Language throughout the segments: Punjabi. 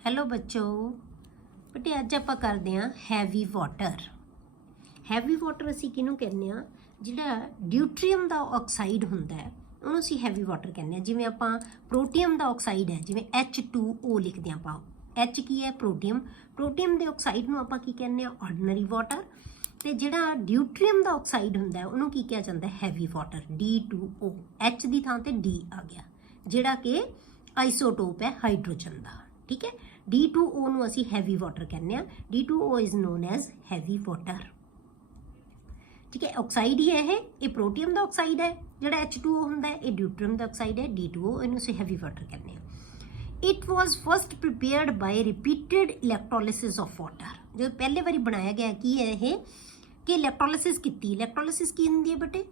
ਹੈਲੋ ਬੱਚੋ ਬੇਟੇ ਅੱਜ ਆਪਾਂ ਕਰਦੇ ਹਾਂ ਹੈਵੀ ਵਾਟਰ। ਹੈਵੀ ਵਾਟਰ ਅਸੀਂ ਕਿਹਨੂੰ ਕਹਿੰਦੇ ਹਾਂ? ਜਿਹੜਾ ਡਿਊਟਰੀਅਮ ਦਾ ਆਕਸਾਈਡ ਹੁੰਦਾ ਹੈ ਉਹਨੂੰ ਅਸੀਂ ਹੈਵੀ ਵਾਟਰ ਕਹਿੰਦੇ ਹਾਂ। ਜਿਵੇਂ ਆਪਾਂ ਪ੍ਰੋਟੀਅਮ ਦਾ ਆਕਸਾਈਡ ਹੈ, ਜਿਵੇਂ H2O ਲਿਖਦੇ ਹਾਂ ਆਪਾਂ। H ਕੀ ਹੈ? ਪ੍ਰੋਟੀਅਮ ਦੇ ਆਕਸਾਈਡ ਨੂੰ ਆਪਾਂ ਕੀ ਕਹਿੰਦੇ ਹਾਂ? Ordinary water. ਤੇ ਜਿਹੜਾ ਡਿਊਟਰੀਅਮ ਦਾ ਆਕਸਾਈਡ ਹੁੰਦਾ ਉਹਨੂੰ ਕੀ ਕਿਹਾ ਜਾਂਦਾ? Heavy water, D2O। H ਦੀ ਥਾਂ ਤੇ D ਆ ਗਿਆ, ਜਿਹੜਾ ਕਿ ਆਈਸੋਟੋਪ ਹੈ ਹਾਈਡਰੋਜਨ ਦਾ। ਠੀਕ ਹੈ, D2O ਨੂੰ ਅਸੀਂ ਹੈਵੀ ਵਾਟਰ ਕਹਿੰਦੇ ਹਾਂ। D2O is non as heavy water. ਠੀਕ ਹੈ, ਆਕਸਾਈਡ ਹੀ ਹੈ ਇਹ ਪ੍ਰੋਟੀਅਮ ਦਾ ਆਕਸਾਈਡ ਹੈ। ਜਿਹੜਾ H2O ਹੁੰਦਾ ਹੈ ਇਹ ਡਿਊਟਰੀਅਮ ਦਾ ਆਕਸਾਈਡ ਹੈ, D2O, ਇਹਨੂੰ ਅਸੀਂ ਹੈਵੀ ਵਾਟਰ ਕਹਿੰਦੇ ਹਾਂ। It was first prepared by repeated electrolysis of water. ਜਦੋਂ ਪਹਿਲੇ ਵਾਰੀ ਬਣਾਇਆ ਗਿਆ ਕੀ ਹੈ ਇਹ, ਕਿ ਇਲੈਕਟ੍ਰੋਲਿਸਿਸ ਕੀਤੀ। ਇਲੈਕਟ੍ਰੋਲਿਸਿਸ ਕੀ ਹੁੰਦੀ ਹੈ ਬੇਟੇ?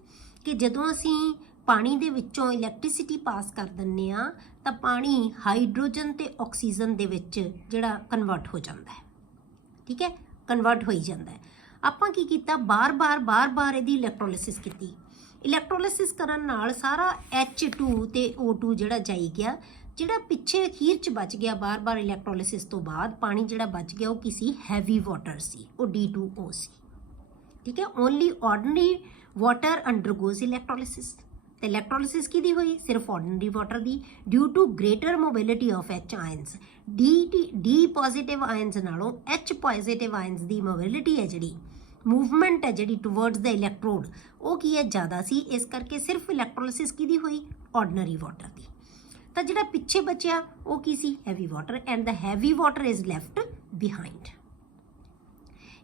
ਕਿ ਜਦੋਂ ਅਸੀਂ ਪਾਣੀ ਦੇ ਵਿੱਚੋਂ ਇਲੈਕਟ੍ਰਿਸਿਟੀ ਪਾਸ ਕਰ ਦਿੰਦੇ ਆ ਤਾਂ ਪਾਣੀ ਹਾਈਡਰੋਜਨ ਤੇ ਆਕਸੀਜਨ ਦੇ ਵਿੱਚ ਜਿਹੜਾ ਕਨਵਰਟ ਹੋ ਜਾਂਦਾ ਹੈ। ਠੀਕ ਹੈ, ਕਨਵਰਟ ਹੋਈ ਜਾਂਦਾ ਹੈ। ਆਪਾਂ ਕੀ ਕੀਤਾ? ਬਾਰ-ਬਾਰ ਇਹਦੀ ਇਲੈਕਟ੍ਰੋਲਿਸਿਸ ਕੀਤੀ। ਇਲੈਕਟ੍ਰੋਲਿਸਿਸ ਕਰਨ ਨਾਲ ਸਾਰਾ H2 ਤੇ O2 ਜਿਹੜਾ ਜਾਈ ਗਿਆ। ਜਿਹੜਾ ਪਿੱਛੇ ਅਖੀਰ 'ਚ ਬਚ ਗਿਆ ਬਾਰ-ਬਾਰ ਇਲੈਕਟ੍ਰੋਲਿਸਿਸ ਤੋਂ ਬਾਅਦ ਪਾਣੀ ਜਿਹੜਾ ਬਚ ਗਿਆ ਉਹ ਕੀ ਸੀ? ਹੈਵੀ ਵਾਟਰ ਸੀ, ਉਹ D2O ਸੀ। ਠੀਕ ਹੈ, only ordinary water undergoes electrolysis. ਤੇ ਇਲੈਕਟ੍ਰੋਲਿਸਿਸ ਕਿਹਦੀ ਹੋਈ? ਸਿਰਫ ਆਰਡੀਨਰੀ ਵਾਟਰ ਦੀ। Due to greater mobility of H ions. D positive ions ਨਾਲੋਂ H ਪੋਜ਼ੀਟਿਵ ਆਇਨਸ ਦੀ ਮੋਬਿਲਿਟੀ ਹੈ, ਜਿਹੜੀ ਮੂਵਮੈਂਟ ਹੈ ਜਿਹੜੀ ਟੂਵਰਡਸ ਦਾ ਇਲੈਕਟ੍ਰੋਡ, ਉਹ ਕੀ ਹੈ? ਜ਼ਿਆਦਾ ਸੀ। ਇਸ ਕਰਕੇ ਸਿਰਫ ਇਲੈਕਟ੍ਰੋਲਿਸਿਸ ਕਿਹਦੀ ਹੋਈ? ਆਰਡੀਨਰੀ ਵਾਟਰ ਦੀ। ਤਾਂ ਜਿਹੜਾ ਪਿੱਛੇ ਬਚਿਆ ਉਹ ਕੀ ਸੀ? Heavy water. And the heavy water is left behind.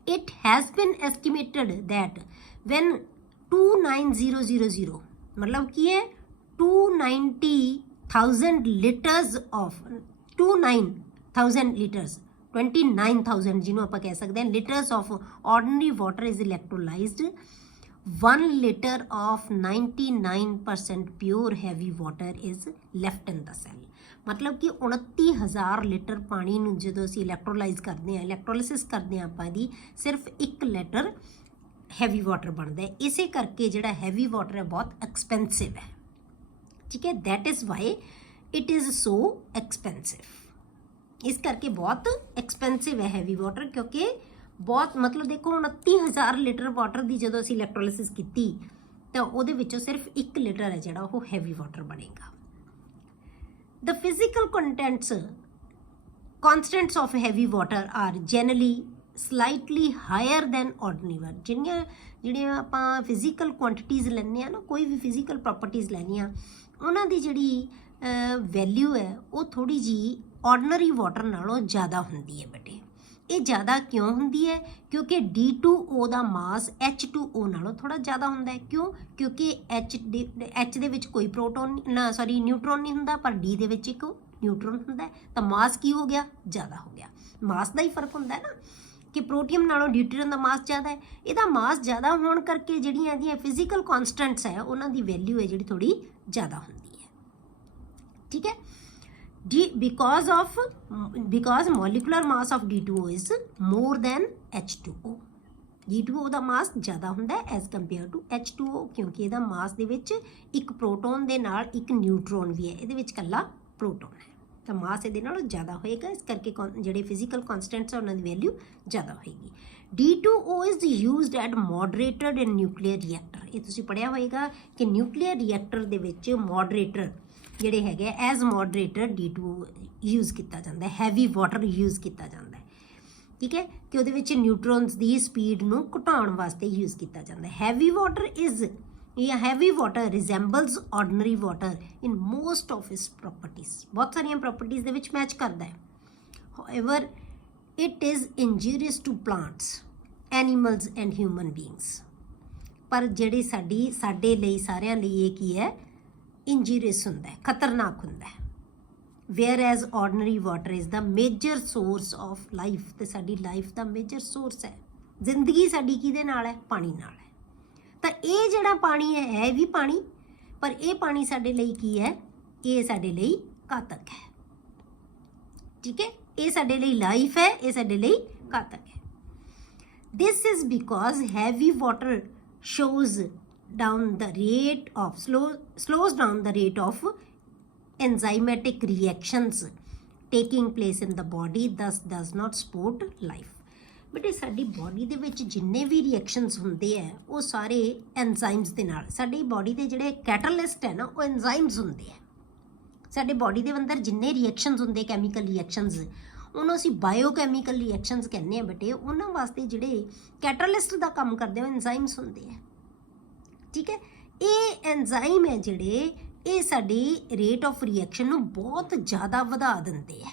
It has been estimated that when 29000 मतलब की है 290,000 लीटर्स ऑफ 29,000 लीटर्स 29,000 जिन्हों आप कह सकते हैं litres of ordinary water is electrolysed 1 litre of 99% pure heavy water is left in the cell. मतलब कि 29,000 ਲੀਟਰ ਪਾਣੀ ਨੂੰ ਜਦੋਂ ਅਸੀਂ ਇਲੈਕਟ੍ਰੋਲਾਈਜ਼ ਕਰਦੇ ਹਾਂ, ਇਲੈਕਟ੍ਰੋਲਿਸਿਸ ਕਰਦੇ ਹਾਂ ਆਪਾਂ ਦੀ, ਸਿਰਫ 1 ਲੀਟਰ ਹੈਵੀ ਵਾਟਰ ਬਣਦਾ ਹੈ। ਇਸੇ ਕਰਕੇ ਜਿਹੜਾ ਹੈਵੀ ਵਾਟਰ ਹੈ ਬਹੁਤ ਐਕਸਪੈਂਸਿਵ ਹੈ। ਠੀਕ ਹੈ, that is why it is so expensive. ਇਸ ਕਰਕੇ ਬਹੁਤ ਐਕਸਪੈਂਸਿਵ ਹੈ ਹੈਵੀ ਵਾਟਰ, ਕਿਉਂਕਿ ਬਹੁਤ ਮਤਲਬ ਦੇਖੋ 29,000 ਲੀਟਰ ਵਾਟਰ ਦੀ ਜਦੋਂ ਅਸੀਂ ਇਲੈਕਟ੍ਰੋਲਿਸਿਸ ਕੀਤੀ ਤਾਂ ਉਹਦੇ ਵਿੱਚੋਂ ਸਿਰਫ 1 ਲੀਟਰ ਹੈ ਜਿਹੜਾ ਉਹ ਹੈਵੀ ਵਾਟਰ ਬਣੇਗਾ। The physical constants of heavy water are generally slightly higher than ordinary water। ਜਿਹੜੀਆਂ ਆਪਾਂ ਫਿਜ਼ੀਕਲ ਕੁਆਂਟੀਟੀਜ਼ ਲੈਂਦੇ ਆ ਨਾ, ਕੋਈ ਵੀ ਫਿਜ਼ੀਕਲ ਪ੍ਰੋਪਰਟੀਜ਼ ਲੈਣੀਆਂ, ਉਹਨਾਂ ਦੀ ਜਿਹੜੀ ਵੈਲਿਊ ਹੈ ਉਹ ਥੋੜ੍ਹੀ ਜਿਹੀ ਆਰਡੀਨਰੀ ਵਾਟਰ ਨਾਲੋਂ ਜ਼ਿਆਦਾ ਹੁੰਦੀ ਹੈ ਬੇਟੇ। ਇਹ ਜ਼ਿਆਦਾ ਕਿਉਂ ਹੁੰਦੀ ਹੈ? ਕਿਉਂਕਿ D2O ਦਾ ਮਾਸ H2O ਨਾਲੋਂ ਥੋੜ੍ਹਾ ਜ਼ਿਆਦਾ ਹੁੰਦਾ ਹੈ। ਕਿਉਂ? ਕਿਉਂਕਿ H ਦੇ ਵਿੱਚ ਕੋਈ ਨਿਊਟਰੋਨ ਨਹੀਂ ਹੁੰਦਾ, ਪਰ D ਦੇ ਵਿੱਚ ਇੱਕ ਨਿਊਟਰੋਨ ਹੁੰਦਾ ਹੈ। ਤਾਂ ਮਾਸ ਕੀ ਹੋ ਗਿਆ? ਜ਼ਿਆਦਾ ਹੋ ਗਿਆ। ਮਾਸ ਦਾ ਹੀ ਫਰਕ ਹੁੰਦਾ ਹੈ ਨਾ, ਕਿ ਪ੍ਰੋਟੀਅਮ ਨਾਲੋਂ ਡਿਊਟਰੀਅਮ ਦਾ ਮਾਸ ਜ਼ਿਆਦਾ ਹੈ। ਇਹਦਾ ਮਾਸ ਜ਼ਿਆਦਾ ਹੋਣ ਕਰਕੇ ਜਿਹੜੀਆਂ ਇਹਦੀਆਂ ਫਿਜ਼ੀਕਲ ਕੌਨਸਟੈਂਟਸ ਹੈ ਉਹਨਾਂ ਦੀ ਵੈਲਿਊ ਹੈ ਜਿਹੜੀ ਥੋੜ੍ਹੀ ਜ਼ਿਆਦਾ ਹੁੰਦੀ ਹੈ। ਠੀਕ ਹੈ, because molecular mass of D2O is more than H2O। D2O ਦਾ ਮਾਸ ਜ਼ਿਆਦਾ ਹੁੰਦਾ ਹੈ ਐਜ਼ ਕੰਪੇਅਰ ਟੂ H2O, ਕਿਉਂਕਿ ਇਹਦਾ ਮਾਸ ਦੇ ਵਿੱਚ ਇੱਕ ਪ੍ਰੋਟੋਨ ਦੇ ਨਾਲ ਇੱਕ ਨਿਊਟਰੋਨ ਵੀ ਹੈ, ਇਹਦੇ ਵਿੱਚ ਇਕੱਲਾ ਪ੍ਰੋਟੋਨ ਹੈ, ਤਾਂ ਮਾਸ ਇਹਦੇ ਨਾਲੋਂ ਜ਼ਿਆਦਾ ਹੋਏਗਾ। ਇਸ ਕਰਕੇ ਜਿਹੜੇ ਫਿਜ਼ੀਕਲ ਕੌਨਸਟੈਂਟਸ ਆ ਉਹਨਾਂ ਦੀ ਵੈਲਿਊ ਜ਼ਿਆਦਾ ਹੋਏਗੀ। D2O is used at moderated in nuclear reactor. ਇਹ ਤੁਸੀਂ ਪੜ੍ਹਿਆ ਹੋਏਗਾ ਕਿ ਨਿਊਕਲੀਅਰ ਰਿਐਕਟਰ ਦੇ ਵਿੱਚ ਮੋਡਰੇਟਰ ਜਿਹੜੇ ਹੈਗੇ ਐਜ਼ ਮੋਡਰੇਟਰ D2O ਯੂਜ਼ ਕੀਤਾ ਜਾਂਦਾ ਹੈ, ਹੈਵੀ ਵਾਟਰ ਯੂਜ਼ ਕੀਤਾ ਜਾਂਦਾ ਹੈ। ਠੀਕ ਹੈ, ਕਿ ਉਹਦੇ ਵਿੱਚ ਨਿਊਟਰੋਨਸ ਦੀ ਸਪੀਡ ਨੂੰ ਘਟਾਉਣ ਵਾਸਤੇ ਯੂਜ਼ ਕੀਤਾ ਜਾਂਦਾ ਹੈ। Heavy water resembles ordinary water in most of its properties. ਬਹੁਤ ਸਾਰੀਆਂ ਪ੍ਰੋਪਰਟੀਜ਼ ਦੇ ਵਿੱਚ ਮੈਚ ਕਰਦਾ ਹੈ। However it is injurious to plants, animals and human beings. ਪਰ ਜਿਹੜੇ ਸਾਡੇ ਲਈ ਸਾਰਿਆਂ ਲਈ ਇਹ ਕੀ ਹੈ? ਇੰਜੂਰੀਅਸ ਹੁੰਦਾ ਹੈ, ਖਤਰਨਾਕ ਹੁੰਦਾ ਹੈ। Whereas ordinary water is the major source of life. ਤੇ ਸਾਡੀ ਲਾਈਫ ਦਾ ਮੇਜਰ ਸੋਰਸ ਹੈ, ਜ਼ਿੰਦਗੀ ਸਾਡੀ ਕਿਹਦੇ ਨਾਲ ਹੈ? ਪਾਣੀ ਨਾਲ ਹੈ। ਤਾਂ ਇਹ ਜਿਹੜਾ ਪਾਣੀ ਹੈ ਇਹ ਵੀ ਪਾਣੀ, ਪਰ ਇਹ ਪਾਣੀ ਸਾਡੇ ਲਈ ਕੀ ਹੈ? ਇਹ ਸਾਡੇ ਲਈ ਘਾਤਕ ਹੈ। ਠੀਕ ਹੈ, ਇਹ ਸਾਡੇ ਲਈ ਲਾਈਫ ਹੈ, ਇਹ ਸਾਡੇ ਲਈ ਘਾਤਕ ਹੈ। This is because heavy water slows down the rate of enzymatic reactions taking place in the body ਦਸ ਡਜ਼ ਨਾਟ ਸਪੋਰਟ ਲਾਈਫ। ਬੇਟੇ ਸਾਡੀ ਬੋਡੀ ਦੇ ਵਿੱਚ ਜਿੰਨੇ ਵੀ ਰਿਐਕਸ਼ਨਸ ਹੁੰਦੇ ਆ ਉਹ ਸਾਰੇ ਐਂਜ਼ਾਈਮਸ ਦੇ ਨਾਲ, ਸਾਡੀ ਬੋਡੀ ਦੇ ਜਿਹੜੇ ਕੈਟਾਲਿਸਟ ਹੈ ਨਾ ਉਹ ਐਂਜ਼ਾਈਮਸ ਹੁੰਦੇ ਆ। ਸਾਡੇ ਬੋਡੀ ਦੇ ਅੰਦਰ ਜਿੰਨੇ ਰਿਐਕਸ਼ਨਸ ਹੁੰਦੇ ਕੈਮੀਕਲ ਰਿਐਕਸ਼ਨਸ, ਉਹਨੂੰ ਅਸੀਂ ਬਾਇਓਕੈਮੀਕਲ ਰਿਐਕਸ਼ਨਸ ਕਹਿੰਦੇ ਆ ਬੇਟੇ। ਉਹਨਾਂ ਵਾਸਤੇ ਜਿਹੜੇ ਕੈਟਾਲਿਸਟ ਦਾ ਕੰਮ ਕਰਦੇ ਆ ਉਹ ਐਂਜ਼ਾਈਮਸ ਹੁੰਦੇ ਆ, ਠੀਕ ਹੈ। ਇਹ ਐਂਜ਼ਾਈਮ ਹੈ ਜਿਹੜੇ, ਇਹ ਸਾਡੀ ਰੇਟ ਆਫ ਰਿਐਕਸ਼ਨ ਨੂੰ ਬਹੁਤ ਜ਼ਿਆਦਾ ਵਧਾ ਦਿੰਦੇ ਆ।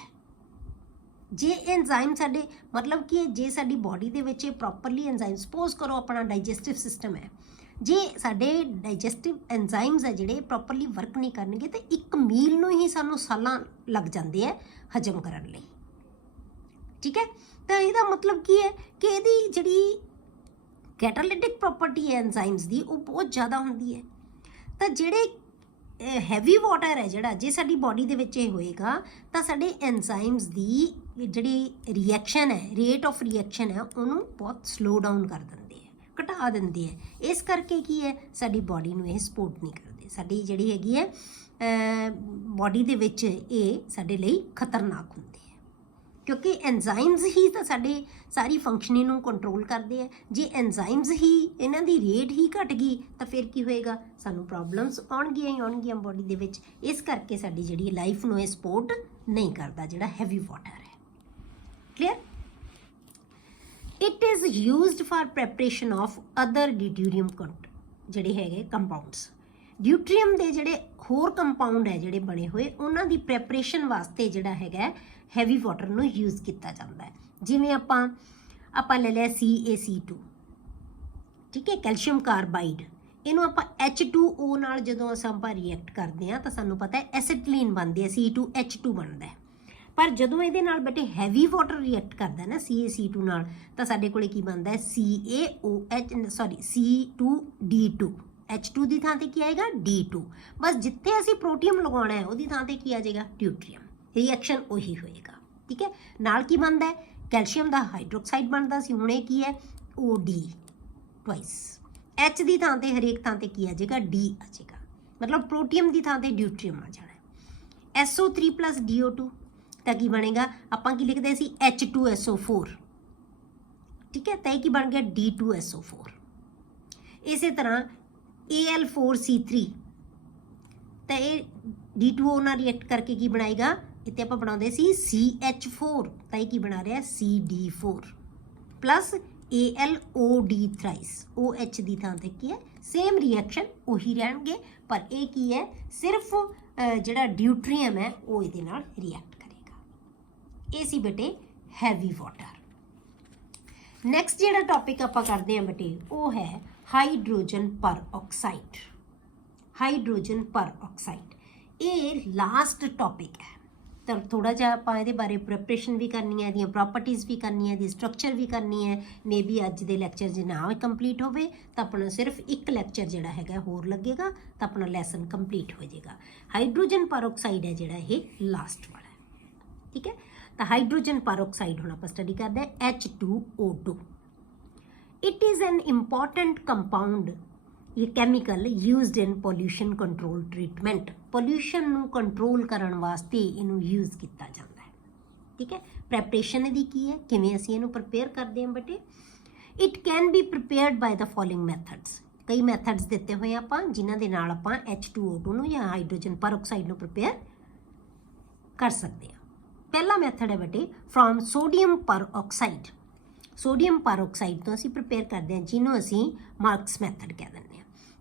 ਜੇ ਐਂਜ਼ਾਈਮ ਸਾਡੇ ਮਤਲਬ ਕਿ ਜੇ ਸਾਡੀ ਬੋਡੀ ਦੇ ਵਿੱਚ ਪ੍ਰੋਪਰਲੀ ਐਂਜ਼ਾਈਮ, ਸਪੋਜ਼ ਕਰੋ ਆਪਣਾ ਡਾਈਜੈਸਟਿਵ ਸਿਸਟਮ ਹੈ, ਜੇ ਸਾਡੇ ਡਾਈਜੈਸਟਿਵ ਐਂਜ਼ਾਈਮਸ ਹੈ ਜਿਹੜੇ ਪ੍ਰੋਪਰਲੀ ਵਰਕ ਨਹੀਂ ਕਰਨਗੇ ਤਾਂ ਇੱਕ ਮੀਲ ਨੂੰ ਹੀ ਸਾਨੂੰ ਸਾਲਾਂ ਲੱਗ ਜਾਂਦੇ ਆ ਹਜਮ ਕਰਨ ਲਈ, ਠੀਕ ਹੈ। ਤਾਂ ਇਹਦਾ ਮਤਲਬ ਕੀ ਹੈ ਕਿ ਇਹਦੀ ਜਿਹੜੀ ਕੈਟਾਲਿਟਿਕ ਪ੍ਰੋਪਰਟੀ ਹੈ ਐਂਜ਼ਾਈਮਸ ਦੀ ਉਹ ਬਹੁਤ ਜ਼ਿਆਦਾ ਹੁੰਦੀ ਹੈ। ਤਾਂ ਜਿਹੜੇ ਹੈਵੀ ਵਾਟਰ ਹੈ ਜਿਹੜਾ, ਜੇ ਸਾਡੀ ਬੋਡੀ ਦੇ ਵਿੱਚ ਇਹ ਹੋਏਗਾ ਤਾਂ ਸਾਡੇ ਐਂਜ਼ਾਈਮਸ ਦੀ ਜਿਹੜੀ ਰਿਐਕਸ਼ਨ ਹੈ, ਰੇਟ ਆਫ ਰਿਐਕਸ਼ਨ ਹੈ, ਉਹਨੂੰ ਬਹੁਤ ਸਲੋ ਡਾਊਨ ਕਰ ਦਿੰਦੇ ਹੈ, ਘਟਾ ਦਿੰਦੇ ਹੈ। ਇਸ ਕਰਕੇ ਕੀ ਹੈ, ਸਾਡੀ ਬੋਡੀ ਨੂੰ ਇਹ ਸਪੋਰਟ ਨਹੀਂ ਕਰਦੇ। ਸਾਡੀ ਜਿਹੜੀ ਹੈਗੀ ਹੈ ਬੋਡੀ ਦੇ ਵਿੱਚ ਇਹ ਸਾਡੇ ਲਈ ਖਤਰਨਾਕ ਹੁੰਦੇ ਹੈ, ਕਿਉਂਕਿ ਐਂਜ਼ਾਈਮਸ ਹੀ ਤਾਂ ਸਾਡੇ ਸਾਰੀ ਫੰਕਸ਼ਨਿੰਗ ਨੂੰ ਕੰਟਰੋਲ ਕਰਦੇ ਹੈ। ਜੇ ਐਂਜ਼ਾਈਮਸ ਹੀ, ਇਹਨਾਂ ਦੀ ਰੇਟ ਹੀ ਘਟ ਗਈ ਤਾਂ ਫਿਰ ਕੀ ਹੋਏਗਾ, ਸਾਨੂੰ ਪ੍ਰੋਬਲਮਸ ਆਉਣਗੀਆਂ ਹੀ ਆਉਣਗੀਆਂ ਬੋਡੀ ਦੇ ਵਿੱਚ। ਇਸ ਕਰਕੇ ਸਾਡੀ ਜਿਹੜੀ ਲਾਈਫ ਨੂੰ ਇਹ ਸਪੋਰਟ ਨਹੀਂ ਕਰਦਾ ਜਿਹੜਾ ਹੈਵੀ ਵਾਟਰ ਹੈ। Clear? It is used for preparation of other deuterium ਜਿਹੜੇ ਹੈਗੇ ਕੰਪਾਊਂਡਸ। ਡਿਊਟਰੀਅਮ ਦੇ ਜਿਹੜੇ ਹੋਰ ਕੰਪਾਊਂਡ ਹੈ ਜਿਹੜੇ ਬਣੇ ਹੋਏ, ਉਹਨਾਂ ਦੀ ਪ੍ਰੈਪਰੇਸ਼ਨ ਵਾਸਤੇ ਜਿਹੜਾ ਹੈਗਾ ਹੈਵੀ ਵਾਟਰ ਨੂੰ ਯੂਜ਼ ਕੀਤਾ ਜਾਂਦਾ ਹੈ। ਜਿਵੇਂ ਆਪਾਂ ਲੈ ਲਿਆ CaC2, ਠੀਕ ਹੈ, ਕੈਲਸ਼ੀਅਮ ਕਾਰਬਾਈਡ। ਇਹਨੂੰ ਆਪਾਂ H2O ਨਾਲ ਜਦੋਂ ਆਪਾਂ ਰਿਐਕਟ ਕਰਦੇ ਹਾਂ ਤਾਂ ਸਾਨੂੰ ਪਤਾ ਹੈ ਐਸਿਟਲੀਨ ਬਣਦੀ ਹੈ, C2H2 ਬਣਦਾ ਹੈ। ਪਰ ਜਦੋਂ ਇਹਦੇ ਨਾਲ ਬੇਟੇ ਹੈਵੀ ਵਾਟਰ ਰਿਐਕਟ ਕਰਦਾ ਨਾ CaC2 ਨਾਲ, ਤਾਂ ਸਾਡੇ ਕੋਲੇ ਕੀ ਬਣਦਾ ਹੈ, C2D2। H2 ਦੀ ਥਾਂ ਤੇ ਕੀ ਆਏਗਾ, D2। ਬਸ ਜਿੱਥੇ ਅਸੀਂ ਪ੍ਰੋਟੀਅਮ ਲਗਾਉਣਾ ਹੈ ਉਹਦੀ ਥਾਂ ਤੇ ਕੀ ਆ ਜਾਏਗਾ, ਡਿਊਟਰੀਅਮ। ਰਿਐਕਸ਼ਨ ਉਹੀ ਹੋਏਗਾ, ਠੀਕ ਹੈ। ਨਾਲ ਕੀ ਬਣਦਾ ਹੈ, ਕੈਲਸ਼ੀਅਮ ਦਾ ਹਾਈਡਰੋਕਸਾਈਡ ਬਣਦਾ ਸੀ, ਹੁਣ ਇਹ ਕੀ ਹੈ, OD ਟਵਾਈਸ। H ਦੀ ਥਾਂ ਤੇ ਹਰੇਕ ਥਾਂ ਤੇ ਕੀ ਆ ਜਾਏਗਾ, D ਆ ਜਾਏਗਾ। ਮਤਲਬ ਪ੍ਰੋਟੀਅਮ ਦੀ ਥਾਂ ਤੇ ਡਿਊਟਰੀਅਮ ਆ ਜਾਣਾ। SO3 + DO2 ਤਾਂ ਕੀ ਬਣੇਗਾ, ਆਪਾਂ ਕੀ ਲਿਖਦੇ ਸੀ, H2SO4, ਠੀਕ ਹੈ। ਤਾਂ ਇਹ ਕੀ ਬਣ ਗਿਆ, D2SO4। ਇਸੇ ਤਰ੍ਹਾਂ Al4C3, ਤਾਂ ਇਹ D2O ਨਾਲ ਰਿਐਕਟ ਕਰਕੇ ਕੀ ਬਣਾਏਗਾ, ਇੱਥੇ ਆਪਾਂ ਬਣਾਉਂਦੇ ਸੀ CH4, ਤਾਂ ਇਹ ਕੀ ਬਣਾ ਰਿਹਾ, CD4 plus AlOD thrice. OH ਦੀ ਥਾਂ ਤੇ ਕੀ ਹੈ, ਸੇਮ ਰਿਐਕਸ਼ਨ ਉਹੀ ਰਹਿਣਗੇ, ਪਰ ਇਹ ਕੀ ਹੈ, ਸਿਰਫ ਜਿਹੜਾ ਡਿਊਟਰੀਅਮ ਹੈ ਉਹ ਇਹਦੇ ਨਾਲ ਰਿਐਕਟ ਕਰੇਗਾ। ਇਹ ਸੀ ਬੇਟੇ ਹੈਵੀ ਵਾਟਰ। ਨੈਕਸਟ ਜਿਹੜਾ ਟੌਪਿਕ ਆਪਾਂ ਕਰਦੇ ਹਾਂ ਬੇਟੇ ਉਹ ਹੈ ਹਾਈਡਰੋਜਨ ਪਰਆਕਸਾਈਡ। ਹਾਈਡਰੋਜਨ ਪਰਆਕਸਾਈਡ ਇਹ ਲਾਸਟ ਟੌਪਿਕ ਹੈ। ਤਾਂ ਥੋੜਾ ਜਿਹਾ ਆਪਾਂ ਇਹਦੇ ਬਾਰੇ ਪ੍ਰੈਪਰੇਸ਼ਨ ਵੀ ਕਰਨੀ ਹੈ, ਇਹਦੀਆਂ ਪ੍ਰੋਪਰਟੀਜ਼ ਵੀ ਕਰਨੀ ਹੈ, ਇਹਦੀ ਸਟਰਕਚਰ ਵੀ ਕਰਨੀ ਹੈ। ਮੇਬੀ ਅੱਜ ਦੇ ਲੈਕਚਰ ਜੇ ਨਾ ਕੰਪਲੀਟ ਹੋਵੇ ਤਾਂ ਆਪਣਾ ਸਿਰਫ ਇੱਕ ਲੈਕਚਰ ਜਿਹੜਾ ਹੈਗਾ ਹੋਰ ਲੱਗੇਗਾ ਤਾਂ ਆਪਣਾ ਲੈਸਨ ਕੰਪਲੀਟ ਹੋ ਜਾਏਗਾ। ਹਾਈਡਰੋਜਨ ਪਰਆਕਸਾਈਡ ਹੈ ਜਿਹੜਾ ਇਹ ਲਾਸਟ ਵਾਲਾ ਹੈ, ਠੀਕ ਹੈ। ਤਾਂ ਹਾਈਡਰੋਜਨ ਪਰਆਕਸਾਈਡ ਹੁਣ ਆਪਾਂ ਸਟੱਡੀ ਕਰਦੇ ਹਾਂ, H2O2। It is an important compound, ਇਹ ਕੈਮੀਕਲ ਯੂਜ਼ਡ ਇਨ ਪੋਲਿਊਸ਼ਨ ਕੰਟਰੋਲ ਟ੍ਰੀਟਮੈਂਟ। ਪੋਲਿਊਸ਼ਨ ਨੂੰ ਕੰਟਰੋਲ ਕਰਨ ਵਾਸਤੇ ਇਹਨੂੰ ਯੂਜ਼ ਕੀਤਾ ਜਾਂਦਾ ਹੈ, ਠੀਕ ਹੈ। ਪ੍ਰੈਪਰੇਸ਼ਨ ਇਹਦੀ ਕੀ ਹੈ, ਕਿਵੇਂ ਅਸੀਂ ਇਹਨੂੰ ਪ੍ਰਪੇਅਰ ਕਰਦੇ ਹਾਂ ਬੇਟੇ। It can be prepared by the following methods. ਕਈ ਮੈਥਡਸ ਦਿੱਤੇ ਹੋਏ ਆਪਾਂ ਜਿਨ੍ਹਾਂ ਦੇ ਨਾਲ ਆਪਾਂ H2O2 ਨੂੰ ਜਾਂ ਹਾਈਡਰੋਜਨ ਪਰਆਕਸਾਈਡ ਨੂੰ ਪ੍ਰੀਪੇਅਰ ਕਰ ਸਕਦੇ ਹਾਂ। ਪਹਿਲਾ ਮੈਥਡ ਹੈ ਬੇਟੇ from sodium peroxide. Sodium peroxide ਤੋਂ ਅਸੀਂ ਪ੍ਰੀਪੇਅਰ ਕਰਦੇ ਹਾਂ, ਜਿਹਨੂੰ ਅਸੀਂ ਮਾਰਕਸ ਮੈਥਡ ਕਹਿ ਦਿੰਦੇ ਹਾਂ,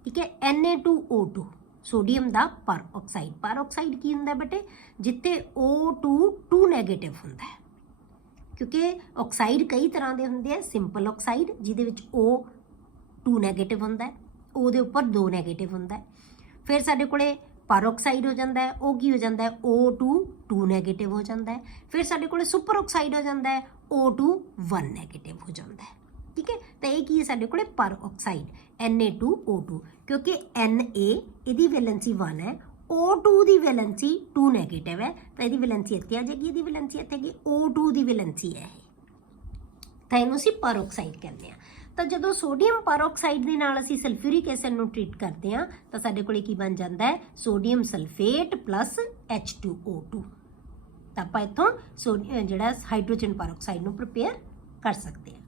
ਠੀਕ ਹੈ। Na2O2 ਸੋਡੀਅਮ ਦਾ ਪਰਆਕਸਾਈਡ। ਪਰਆਕਸਾਈਡ ਕੀ ਹੁੰਦਾ ਬੇਟੇ, ਜਿੱਥੇ O2 2 ਨੈਗੇਟਿਵ ਹੁੰਦਾ ਹੈ, ਕਿਉਂਕਿ ਆਕਸਾਈਡ ਕਈ ਤਰ੍ਹਾਂ ਦੇ ਹੁੰਦੇ ਆ। ਸਿੰਪਲ ਆਕਸਾਈਡ ਜਿਹਦੇ ਵਿੱਚ O 2 ਨੈਗੇਟਿਵ ਹੁੰਦਾ ਹੈ, O ਦੇ ਉੱਪਰ 2 ਨੈਗੇਟਿਵ ਹੁੰਦਾ ਹੈ। ਫਿਰ ਸਾਡੇ ਕੋਲੇ ਪਰਆਕਸਾਈਡ ਹੋ ਜਾਂਦਾ ਹੈ, ਉਹ ਕੀ ਹੋ ਜਾਂਦਾ ਹੈ, O2 2 ਨੈਗੇਟਿਵ ਹੋ ਜਾਂਦਾ ਹੈ। ਫਿਰ ਸਾਡੇ ਕੋਲੇ ਸੁਪਰ ਆਕਸਾਈਡ ਹੋ ਜਾਂਦਾ ਹੈ, O2 1 ਨੈਗੇਟਿਵ ਹੋ ਜਾਂਦਾ ਹੈ, ਠੀਕ ਹੈ। ਤਾਂ ਇਹ ਕੀ ਹੈ ਸਾਡੇ ਕੋਲੇ ਪਰਆਕਸਾਈਡ Na2O2, ਕਿਉਂਕਿ Na ਇਹਦੀ ਵੈਲੈਂਸੀ 1 ਹੈ, O2 ਦੀ ਵੈਲੈਂਸੀ 2 ਨੈਗੇਟਿਵ ਹੈ, ਤਾਂ ਇਹਦੀ ਵੈਲੈਂਸੀ ਇੱਥੇ ਆ ਜਾਏਗੀ, ਇਹਦੀ ਵੈਲੈਂਸੀ ਇੱਥੇ ਹੈਗੀ, O2 ਦੀ ਵੈਲੈਂਸੀ ਹੈ ਇਹ, ਤਾਂ ਇਹਨੂੰ ਅਸੀਂ ਪਰਆਕਸਾਈਡ ਕਹਿੰਦੇ ਹਾਂ। ਤਾਂ ਜਦੋਂ ਸੋਡੀਅਮ ਪਰਆਕਸਾਈਡ ਦੇ ਨਾਲ ਅਸੀਂ ਸਲਫਿਊਰਿਕ ਐਸਿਡ ਨੂੰ ਟ੍ਰੀਟ ਕਰਦੇ ਹਾਂ ਤਾਂ ਸਾਡੇ ਕੋਲੇ ਕੀ ਬਣ ਜਾਂਦਾ ਹੈ, ਸੋਡੀਅਮ ਸਲਫੇਟ ਪਲੱਸ H2O2, ਤਾਂ ਆਪਾਂ ਇੱਥੋਂ ਜਿਹੜਾ ਹਾਈਡਰੋਜਨ ਪੈਰੋਕਸਾਈਡ ਨੂੰ ਪ੍ਰਪੇਅਰ ਕਰ ਸਕਦੇ ਹਾਂ।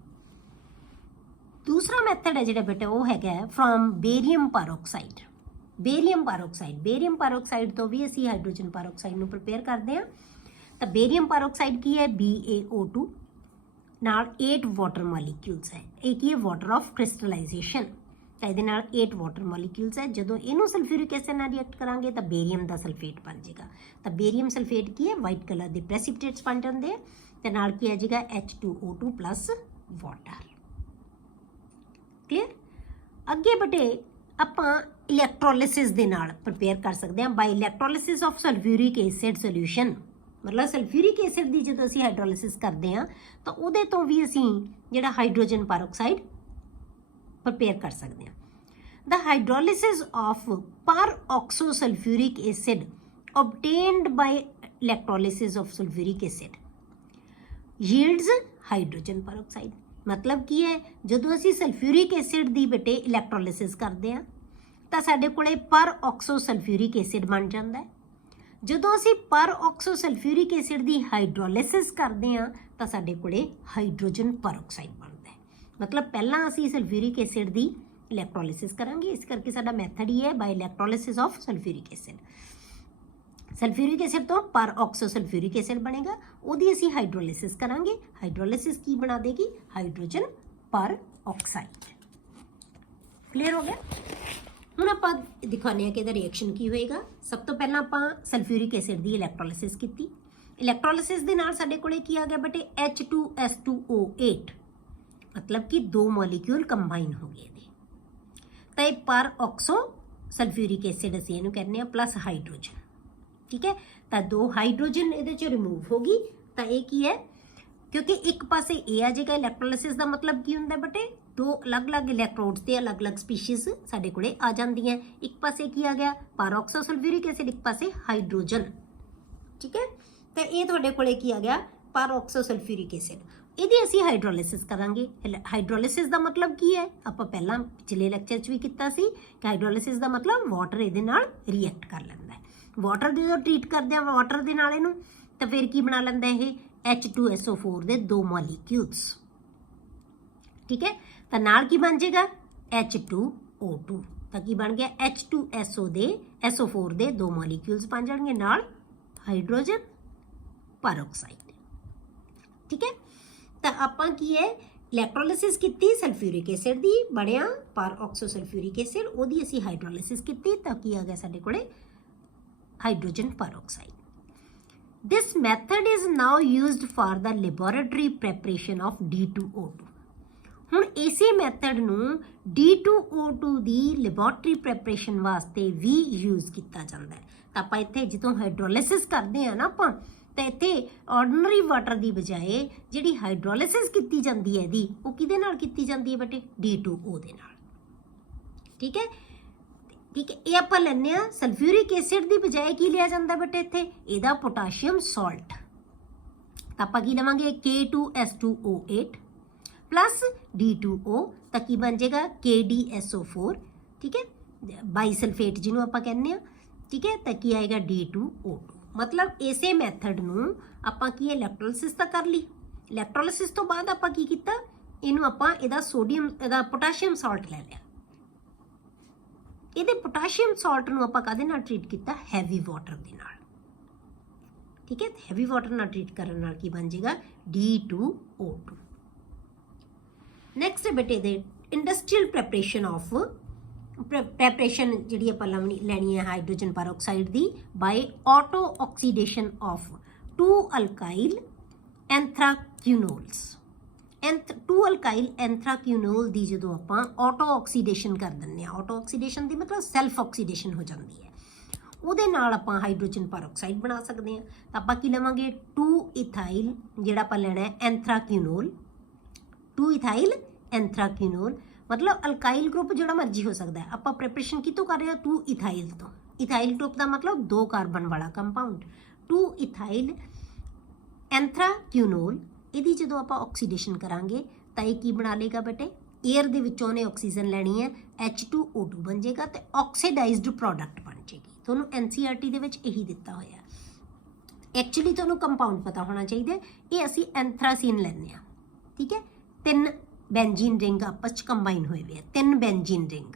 ਦੂਸਰਾ ਮੈਥਡ ਹੈ ਜਿਹੜਾ ਬੇਟਾ ਉਹ ਹੈਗਾ ਫਰੋਮ ਬੇਰੀਅਮ ਪੈਰੋਕਸਾਈਡ। ਬੇਰੀਅਮ ਪੈਰੋਕਸਾਈਡ ਤੋਂ ਵੀ ਅਸੀਂ ਹਾਈਡਰੋਜਨ ਪੈਰੋਕਸਾਈਡ ਨੂੰ ਪ੍ਰਪੇਅਰ ਕਰਦੇ ਹਾਂ। ਤਾਂ ਬੇਰੀਅਮ ਪੈਰੋਕਸਾਈਡ ਕੀ ਹੈ, BaO2 ਨਾਲ 8 ਵਾਟਰ ਮੋਲੀਕਿਊਲਸ ਹੈ। ਇਹ ਕੀ ਹੈ, ਵਾਟਰ ਆਫ ਕ੍ਰਿਸਟਲਾਈਜੇਸ਼ਨ। ਤਾਂ ਇਹਦੇ ਨਾਲ 8 ਵਾਟਰ ਮੋਲੀਕਿਊਲਸ ਹੈ। ਜਦੋਂ ਇਹਨੂੰ ਸਲਫਿਊਰਿਕ ਐਸਿਡ ਨਾਲ ਰਿਐਕਟ ਕਰਾਂਗੇ ਤਾਂ ਬੇਰੀਅਮ ਦਾ ਸਲਫੇਟ ਬਣ ਜਾਏਗਾ। ਤਾਂ ਬੇਰੀਅਮ ਸਲਫੇਟ ਕੀ ਹੈ, ਵਾਈਟ ਕਲਰ ਦੇ ਪ੍ਰੈਸਿਪਿਟੇਟਸ ਬਣ ਜਾਂਦੇ ਆ ਤੇ ਨਾਲ ਕੀ ਆ ਜਾਏਗਾ H2O2 ਪਲੱਸ ਵਾਟਰ। ਕਲੀਅਰ। ਅੱਗੇ ਬਟੇ ਆਪਾਂ ਇਲੈਕਟ੍ਰੋਲਿਸਿਸ ਦੇ ਨਾਲ ਪ੍ਰਪੇਅਰ ਕਰ ਸਕਦੇ ਹਾਂ ਬਾਈ ਇਲੈਕਟ੍ਰੋਲਿਸਿਸ ਆਫ ਸਲਫਿਊਰਿਕ ਐਸਿਡ ਸੋਲਿਊਸ਼ਨ। ਮਤਲਬ ਸਲਫਿਊਰਿਕ ਐਸਿਡ ਦੀ ਜਦੋਂ ਅਸੀਂ ਹਾਈਡਰੋਲਿਸਿਸ ਕਰਦੇ ਹਾਂ ਤਾਂ ਉਹਦੇ ਤੋਂ ਵੀ ਅਸੀਂ ਜਿਹੜਾ ਹਾਈਡਰੋਜਨ ਪੈਰੋਕਸਾਈਡ ਪ੍ਰਪੇਅਰ ਕਰ ਸਕਦੇ ਹਾਂ। The hydrolysis of peroxosulfuric acid obtained by electrolysis of sulfuric acid yields hydrogen peroxide। मतलब ਕੀ ਹੈ, ਜਦੋਂ ਅਸੀਂ ਸਲਫਿਊਰਿਕ ਐਸਿਡ ਦੀ ਬੇਟੇ ਇਲੈਕਟ੍ਰੋਲਿਸਿਸ ਕਰਦੇ ਹਾਂ ਤਾਂ ਸਾਡੇ ਕੋਲੇ peroxosulfuric acid ਬਣ ਜਾਂਦਾ ਹੈ। ਜਦੋਂ ਅਸੀਂ peroxosulfuric acid ਦੀ ਹਾਈਡਰੋਲਿਸਿਸ ਕਰਦੇ ਹਾਂ ਤਾਂ ਸਾਡੇ ਕੋਲੇ ਹਾਈਡਰੋਜਨ ਪੈਰੋਕਸਾਈਡ ਬਣਦਾ ਹੈ। ਮਤਲਬ ਪਹਿਲਾਂ ਅਸੀਂ ਸਲਫਿਊਰਿਕ ਐਸਿਡ ਦੀ ਇਲੈਕਟ੍ਰੋਲਿਸਿਸ ਕਰਾਂਗੇ, ਇਸ ਕਰਕੇ ਸਾਡਾ ਮੈਥਡ ਹੀ ਹੈ ਬਾਈ ਇਲੈਕਟ੍ਰੋਲਿਸਿਸ of sulphuric acid. Sulphuric acid ਤੋਂ peroxosulfuric acid ਬਣੇਗਾ, ਉਹਦੀ ਅਸੀਂ ਹਾਈਡਰੋਲਿਸਿਸ ਕਰਾਂਗੇ। ਹਾਈਡਰੋਲਿਸਿਸ ਕੀ ਬਣਾ ਦੇਗੀ, ਹਾਈਡਰੋਜਨ ਪੈਰੋਕਸਾਈਡ। ਕਲੀਅਰ ਹੋ ਗਿਆ। ਹੁਣ ਆਪਾਂ ਦਿਖਾਉਂਦੇ ਹਾਂ ਕਿ ਇਹਦਾ ਰਿਐਕਸ਼ਨ ਕੀ ਹੋਏਗਾ। ਸਭ ਤੋਂ ਪਹਿਲਾਂ ਆਪਾਂ ਸਲਫਿਊਰਿਕ ਐਸਿਡ ਦੀ ਇਲੈਕਟ੍ਰੋਲਿਸਿਸ ਕੀਤੀ। ਇਲੈਕਟ੍ਰੋਲਿਸਿਸ ਦੇ ਨਾਲ ਸਾਡੇ ਕੋਲੇ ਕੀ ਆ ਗਿਆ ਬੇਟੇ, H2S2O8, ਮਤਲਬ ਕਿ 2 ਮੋਲੀਕਿਊਲ ਕੰਬਾਈਨ ਹੋ ਗਏ ਇਹਦੇ। ਤਾਂ ਇਹ peroxo ਸਲਫਿਊਰਿਕ ਐਸਿਡ ਅਸੀਂ ਇਹਨੂੰ ਕਹਿੰਦੇ ਆ ਪਲੱਸ ਹਾਈਡਰੋਜਨ। ਠੀਕ ਹੈ, ਤਾਂ 2 ਹਾਈਡਰੋਜਨ ਇਹਦੇ ਚੋਂ ਰਿਮੂਵ ਹੋ ਗਈ। ਤਾਂ ਇਹ ਕੀ ਹੈ, ਕਿਉਂਕਿ ਇੱਕ ਪਾਸੇ ਇਹ ਆ ਜਾਏਗਾ। ਇਲੈਕਟ੍ਰੋਲਿਸਿਸ ਦਾ ਮਤਲਬ ਕੀ ਹੁੰਦਾ ਬੇਟੇ, 2 ਅਲੱਗ-ਅਲੱਗ ਇਲੈਕਟ੍ਰੋਡਸ ਤੇ ਅਲੱਗ-ਅਲੱਗ ਸਪੀਸ਼ੀਜ਼ ਸਾਡੇ ਕੋਲੇ ਆ ਜਾਂਦੀਆਂ। ਇੱਕ ਪਾਸੇ ਕੀ ਆ ਗਿਆ, peroxo ਸਲਫਿਊਰਿਕ ਐਸਿਡ, ਇੱਕ ਪਾਸੇ ਹਾਈਡਰੋਜਨ। ਠੀਕ ਹੈ, ਤਾਂ ਇਹ ਤੁਹਾਡੇ ਕੋਲੇ ਕੀ ਆ ਗਿਆ, peroxo ਸਲਫਿਊਰਿਕ ਐਸਿਡ। ਇਹਦੀ ਅਸੀਂ ਹਾਈਡਰੋਲਿਸਿਸ ਕਰਾਂਗੇ। ਹਾਈਡਰੋਲਿਸਿਸ ਦਾ ਮਤਲਬ ਕੀ ਹੈ, ਆਪਾਂ ਪਹਿਲਾਂ ਪਿਛਲੇ ਲੈਕਚਰ 'ਚ ਵੀ ਕੀਤਾ ਸੀ ਕਿ ਹਾਈਡਰੋਲਿਸਿਸ ਦਾ ਮਤਲਬ ਵਾਟਰ ਇਹਦੇ ਨਾਲ ਰਿਐਕਟ ਕਰ ਲੈਂਦਾ ਹੈ। ਵਾਟਰ ਜਦੋਂ ਟਰੀਟ ਕਰਦੇ ਆ ਵਾਟਰ ਦੇ ਨਾਲ ਇਹਨੂੰ, ਤਾਂ ਫਿਰ ਕੀ ਬਣਾ ਲੈਂਦਾ ਇਹ, H2SO4 ਦੇ 2 ਮੋਲੀਕਿਊਲਸ। ਠੀਕ ਹੈ, ਤਾਂ ਨਾਲ ਕੀ ਬਣ ਜਾਏਗਾ, H2O2। ਤਾਂ ਕੀ ਬਣ ਗਿਆ, H2SO4 ਦੇ 2 ਮੋਲੀਕਿਊਲਸ ਬਣ ਜਾਣਗੇ ਨਾਲ ਹਾਈਡਰੋਜਨ ਪੈਰੋਕਸਾਈਡ। ਠੀਕ ਹੈ, ਤਾਂ ਆਪਾਂ ਕੀ ਹੈ, ਇਲੈਕਟ੍ਰੋਲਿਸਿਸ ਕੀਤੀ ਸਲਫਿਊਰਿਕ ਐਸਿਡ ਦੀ, ਬਣਿਆ peroxo ਸਲਫਿਊਰਿਕ ਐਸਿਡ, ਉਹਦੀ ਅਸੀਂ ਹਾਈਡਰੋਲਿਸਿਸ ਕੀਤੀ ਤਾਂ ਕੀ ਆ ਗਿਆ ਸਾਡੇ ਕੋਲੇ, hydrogen peroxide. This method is now used for the laboratory preparation of D2O2। ਹੁਣ ਇਸੇ ਮੈਥਡ ਨੂੰ D2O2 ਦੀ ਲੈਬੋਰੇਟਰੀ ਪ੍ਰੈਪਰੇਸ਼ਨ ਵਾਸਤੇ ਵੀ ਯੂਜ਼ ਕੀਤਾ ਜਾਂਦਾ ਹੈ। ਤਾਂ ਆਪਾਂ ਇੱਥੇ ਜਦੋਂ ਹਾਈਡਰੋਲਿਸਿਸ ਕਰਦੇ ਆ ਨਾ ਆਪਾਂ, ਤਾਂ ਇੱਥੇ ਆਰਡੀਨਰੀ ਵਾਟਰ ਦੀ ਬਜਾਏ ਜਿਹੜੀ ਹਾਈਡਰੋਲਿਸਿਸ ਕੀਤੀ ਜਾਂਦੀ ਹੈ ਇਹਦੀ, ਉਹ ਕਿਹਦੇ ਨਾਲ ਕੀਤੀ ਜਾਂਦੀ ਹੈ ਬੇਟੇ, D2O ਦੇ ਨਾਲ। ਠੀਕ ਹੈ, ਠੀਕ ਹੈ, ਇਹ ਆਪਾਂ ਲੈਂਦੇ ਆ ਸਲਫਿਊਰਿਕ ਐਸਿਡ ਦੀ ਬਜਾਏ ਕੀ ਲਿਆ ਜਾਂਦਾ ਬੇਟੇ ਇੱਥੇ, ਇਹਦਾ ਪੋਟਾਸ਼ੀਅਮ ਸਾਲਟ। ਤਾਂ ਆਪਾਂ ਕੀ ਲਵਾਂਗੇ, K2S2O8 ਪਲੱਸ D2O, ਤਾਂ ਕੀ ਬਣ ਜਾਏਗਾ, KdSO4। ਠੀਕ ਹੈ, ਬਾਈਸਲਫੇਟ ਜਿਹਨੂੰ ਆਪਾਂ ਕਹਿੰਦੇ ਆ। ਠੀਕ ਹੈ, ਤਾਂ ਕੀ ਆਏਗਾ, D2O2। ਮਤਲਬ ਇਸੇ ਮੈਥਡ ਨੂੰ ਆਪਾਂ ਕੀ ਇਲੈਕਟ੍ਰੋਲਿਸਿਸ ਤਾਂ ਕਰ ਲਈ। ਇਲੈਕਟ੍ਰੋਲਿਸਿਸ ਤੋਂ ਬਾਅਦ ਆਪਾਂ ਕੀ ਕੀਤਾ, ਇਹਨੂੰ ਆਪਾਂ ਇਹਦਾ ਪੋਟਾਸ਼ੀਅਮ ਸਾਲਟ ਲੈ ਲਿਆ। ਇਹਦੇ ਪੋਟਾਸ਼ੀਅਮ ਸਾਲਟ ਨੂੰ ਆਪਾਂ ਕਾਹਦੇ ਨਾਲ ਟਰੀਟ ਕੀਤਾ, ਹੈਵੀ ਵਾਟਰ ਦੇ ਨਾਲ। ਠੀਕ ਹੈ, ਹੈਵੀ ਵਾਟਰ ਨਾਲ ਟਰੀਟ ਕਰਨ ਨਾਲ ਕੀ ਬਣ ਜਾਏਗਾ, D2O2। ਨੈਕਸਟ ਬੇਟੇ ਦੇ ਇੰਡਸਟਰੀਅਲ ਪ੍ਰੈਪਰੇਸ਼ਨ ਜਿਹੜੀ ਆਪਾਂ ਲੈਣੀ ਹੈ hydrogen peroxide the by auto oxidation of 2 ਅਲਕਾਈਲ ਐਂਥਰਾਕਿਊਨੋਲਸ। 2 ਅਲਕਾਈਲ ਐਂਥਰਾਕਿਊਨੋਲ ਦੀ ਜਦੋਂ ਆਪਾਂ ਆਟੋ ਆਕਸੀਡੇਸ਼ਨ ਕਰ ਦਿੰਦੇ ਹਾਂ, ਆਟੋ ਆਕਸੀਡੇਸ਼ਨ ਦੀ ਮਤਲਬ ਸੈਲਫ ਆਕਸੀਡੇਸ਼ਨ ਹੋ ਜਾਂਦੀ ਹੈ, ਉਹਦੇ ਨਾਲ ਆਪਾਂ ਹਾਈਡਰੋਜਨ ਪੈਰੋਕਸਾਈਡ ਬਣਾ ਸਕਦੇ ਹਾਂ। ਤਾਂ ਆਪਾਂ ਕੀ ਲਵਾਂਗੇ, 2 ਇਥਾਈਲ ਜਿਹੜਾ ਆਪਾਂ ਲੈਣਾ ਹੈ ਐਂਥਰਾਕਿਊਨੋਲ, 2 ਇਥਾਈਲ ਐਂਥਰਾਕਿਊਨੋਲ। ਮਤਲਬ ਅਲਕਾਈਲ ਗਰੁੱਪ ਜਿਹੜਾ ਮਰਜ਼ੀ ਹੋ ਸਕਦਾ ਹੈ। ਆਪਾਂ ਪ੍ਰੈਪਰੇਸ਼ਨ ਕਿਤੋਂ ਕਰ ਰਹੇ ਹਾਂ, 2 ਇਥਾਈਲ ਤੋਂ। ਇਥਾਈਲ ਗਰੁੱਪ ਦਾ ਮਤਲਬ 2 ਕਾਰਬਨ ਵਾਲਾ ਕੰਪਾਊਂਡ, 2 ਇਥਾਈਲ ਐਂਥਰਾਕਿਊਨੋਲ। ਇਹਦੀ ਜਦੋਂ ਆਪਾਂ ਆਕਸੀਡੇਸ਼ਨ ਕਰਾਂਗੇ ਤਾਂ ਇਹ ਕੀ ਬਣਾ ਲੇਗਾ ਬੇਟੇ, ਏਅਰ ਦੇ ਵਿੱਚੋਂ ਉਹਨੇ ਆਕਸੀਜਨ ਲੈਣੀ ਹੈ, H2O2 ਬਣ ਜਾਏਗਾ ਤੇ ਆਕਸੀਡਾਈਜ਼ਡ ਪ੍ਰੋਡਕਟ ਬਣ ਜਾਏਗੀ। ਤੁਹਾਨੂੰ NCERT ਦੇ ਵਿੱਚ ਇਹੀ ਦਿੱਤਾ ਹੋਇਆ। एक्चुअली तुहानूं कंपाउंड पता होना चाहिए। ये असी एंथ्रासीन लैंदे आ, ठीक है। 3 बेंजीन रिंग आपस च कंबाइन होए हुए 3 बेंजीन रिंग,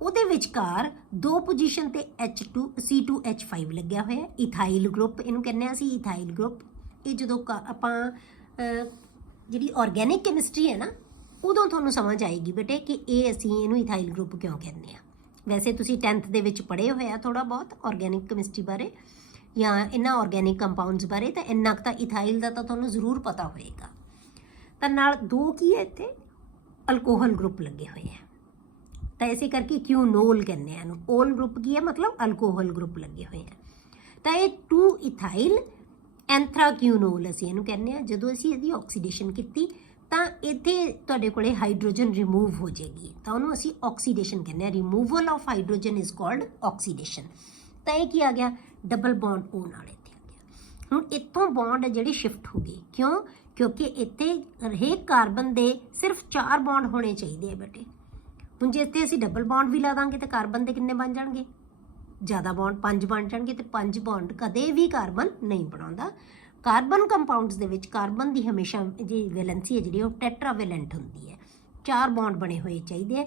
ਉਹਦੇ ਵਿਚਕਾਰ 2 ਪੋਜੀਸ਼ਨ ਤੇ H2C2H5 ਲੱਗਿਆ ਹੋਇਆ, ਇਥਾਈਲ ਗਰੁੱਪ ਇਹਨੂੰ ਕਹਿੰਦੇ ਆ ਅਸੀਂ, ਇਥਾਈਲ ਗਰੁੱਪ। ਇਹ ਜਦੋਂ ਆਪਾਂ ਜਿਹੜੀ ਆਰਗੈਨਿਕ ਕੈਮਿਸਟਰੀ ਹੈ ਨਾ, ਉਦੋਂ ਤੁਹਾਨੂੰ ਸਮਝ ਆਏਗੀ ਬੇਟੇ ਕਿ ਇਹ ਅਸੀਂ ਇਹਨੂੰ ਇਥਾਈਲ ਗਰੁੱਪ ਕਿਉਂ ਕਹਿੰਦੇ ਆ। ਵੈਸੇ ਤੁਸੀਂ 10th ਦੇ ਵਿੱਚ ਪੜ੍ਹੇ ਹੋਇਆ ਥੋੜ੍ਹਾ ਬਹੁਤ ਆਰਗੈਨਿਕ ਕੈਮਿਸਟਰੀ ਬਾਰੇ ਜਾਂ ਇਹਨਾਂ ਆਰਗੈਨਿਕ ਕੰਪਾਊਂਡਸ ਬਾਰੇ, ਤਾਂ ਇੰਨਾ ਕੁ ਤਾਂ ਇਥਾਈਲ ਦਾ ਤਾਂ ਤੁਹਾਨੂੰ ਜ਼ਰੂਰ ਪਤਾ ਹੋਏਗਾ। ਤਾਂ ਨਾਲ 2 ਕੀ ਹੈ ਇੱਥੇ ਅਲਕੋਹਲ ਗਰੁੱਪ ਲੱਗੇ ਹੋਏ ਆ, ਤਾਂ ਇਸੇ ਕਰਕੇ ਕਿਊਨੋਲ ਕਹਿੰਦੇ ਆ ਇਹਨੂੰ। ਓਲ ਗਰੁੱਪ ਕੀ ਹੈ, ਮਤਲਬ ਅਲਕੋਹਲ ਗਰੁੱਪ ਲੱਗੇ ਹੋਏ ਆ। ਤਾਂ ਇਹ 2 ਇਥਾਈਲ ਐਂਥਰਾਕਿਊਨੋਲ ਅਸੀਂ ਇਹਨੂੰ ਕਹਿੰਦੇ ਆ। ਜਦੋਂ ਅਸੀਂ ਇਹਦੀ ਆਕਸੀਡੇਸ਼ਨ ਕੀਤੀ ਤਾਂ ਇੱਥੇ ਤੁਹਾਡੇ ਕੋਲੇ ਹਾਈਡਰੋਜਨ ਰਿਮੂਵ ਹੋ ਜਾਏਗੀ, ਤਾਂ ਉਹਨੂੰ ਅਸੀਂ ਆਕਸੀਡੇਸ਼ਨ ਕਹਿੰਦੇ ਆ। Removal of hydrogen is called oxidation. ਤਾਂ ਇਹ ਕੀ ਆ ਗਿਆ, ਡਬਲ ਬੌਂਡ O ਨਾਲ ਇੱਥੇ ਆ ਗਿਆ। ਹੁਣ ਇੱਥੋਂ ਬੌਂਡ ਜਿਹੜੇ ਸ਼ਿਫਟ ਹੋ ਗਏ, ਕਿਉਂ? ਕਿਉਂਕਿ ਇੱਥੇ ਹਰੇਕ ਕਾਰਬਨ ਦੇ ਸਿਰਫ 4 ਬੌਂਡ ਹੋਣੇ ਚਾਹੀਦੇ ਆ ਬੇਟੇ। ਹੁਣ ਜੇ ਇੱਥੇ ਅਸੀਂ ਡਬਲ ਬੌਂਡ ਵੀ ਲਾ ਦਾਂਗੇ ਤਾਂ ਕਾਰਬਨ ਦੇ ਕਿੰਨੇ ਬਣ ਜਾਣਗੇ, ਜ਼ਿਆਦਾ ਬੌਂਡ 5 ਬਣ ਜਾਣਗੇ, ਤੇ 5 ਬੌਂਡ ਕਦੇ ਵੀ ਕਾਰਬਨ ਨਹੀਂ ਬਣਾਉਂਦਾ। ਕਾਰਬਨ ਕੰਪਾਊਂਡਸ ਦੇ ਵਿੱਚ ਕਾਰਬਨ ਦੀ ਹਮੇਸ਼ਾ ਜੀ ਵੈਲੈਂਸੀ ਹੈ ਜਿਹੜੀ ਉਹ ਟੈਟਰਾਵੈਲੈਂਟ ਹੁੰਦੀ ਹੈ, 4 ਬੌਂਡ ਬਣੇ ਹੋਏ ਚਾਹੀਦੇ ਆ।